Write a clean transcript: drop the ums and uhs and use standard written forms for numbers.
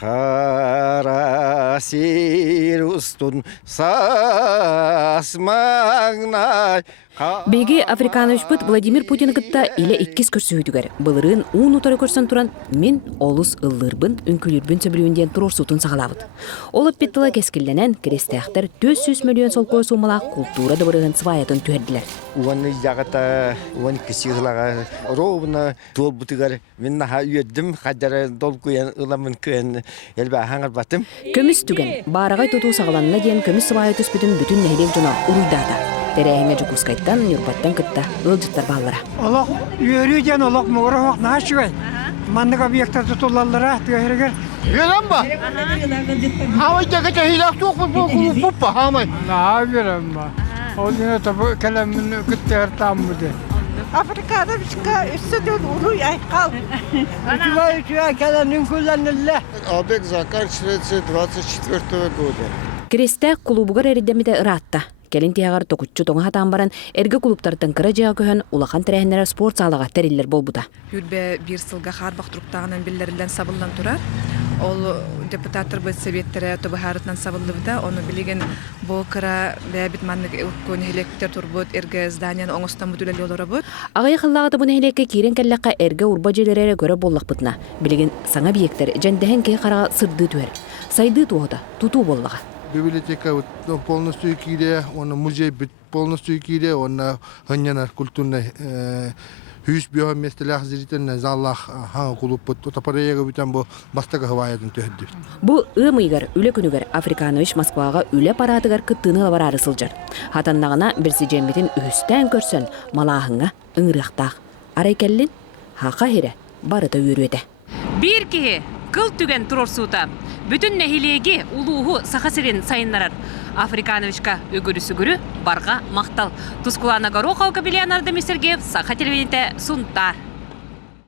Харасир устун сасмагнай. Беги Африканович быт Владимир Путин гытта иле иккис көрсүйтүгөр. Былырын уун утары көрсөн туран мен олус ыллырбын үңкүлүрбүн сөбүлүүнден турорсутун сагалабыт. Олып биттила кескилленен крестяхтар 400 миллион солкоо сумала культура дыбырыгын сваятын түһердилер. Уаны ягата, уаны кисиглага ровна толбутугар мен наха үйөддүм, хадара долкуян ыламын көн элбе хаңар батым. Көмүс түген баарагай тутуу сагаланына ден көмүс сваятыс бүтүн нехилек жона уруйдата. Тереңе жукускайттан юрбаттан кытта ылжыттар баллара. Олақ үйөрүйден олақ мұғырық нашығай. Мандық объекттар тұтылалыра түйерігер. Верем ба? Хамай дегете хилак туқ бұппа хамай. Наға берем ба. Ол дені табы кәлемін күттер тамыды. Afrika'da bir çıkar, üstü dön, ulu ayakal. Ütüva kələmin kullanılır. Абек Закар Швеция 24 года. Крестә клубугар эридемите ыраатта. Келин тиягар токуччу тоңа хатан баран эрге клубтардын кыра жаа көһөн улахан тирәһнәре спорт залыга териллер болбута. Юрбе бир сылга харбак туруктагынан биллерилен сабылдан турар. Ол депутаттар бу советтері тобы харытынан сабылдыбыта. Оны билеген бу кыра бәбит маннык көне электер турбут эрге зданияны оңостан бүтүлел олора бут. Агай хыллагы буны элекке кирен келлекка эрге урба желерere көрө боллакпытна. Билеген саңа биектер жандehen ке карага сырды түер. Сайды туода туту боллага. Библиотека полностью кире, он музей полностью кире, он ханьяна культурный хүйс био местелах зрительный заллах хан клуб топорега битен бу бастага хаваятын төһдү. Бу ымыйгар үле күнүгөр Африканович Москвага үле паратыгар кыттыны барары сылжар. Хатаннагына бирси жемитин үстен көрсөн малахыңа ыңырыктак. Арайкеллин хака хире барыта үйрөтө. Бир кихи кыл түген турорсута. Бүтүн нехилеги улууху сахасирин сайыннарар. Африкановичка үгүрү-сүгүрү барга мактал. Тускулана Гороховка Билянар Демисергеев Саха телевидениете Сунтар.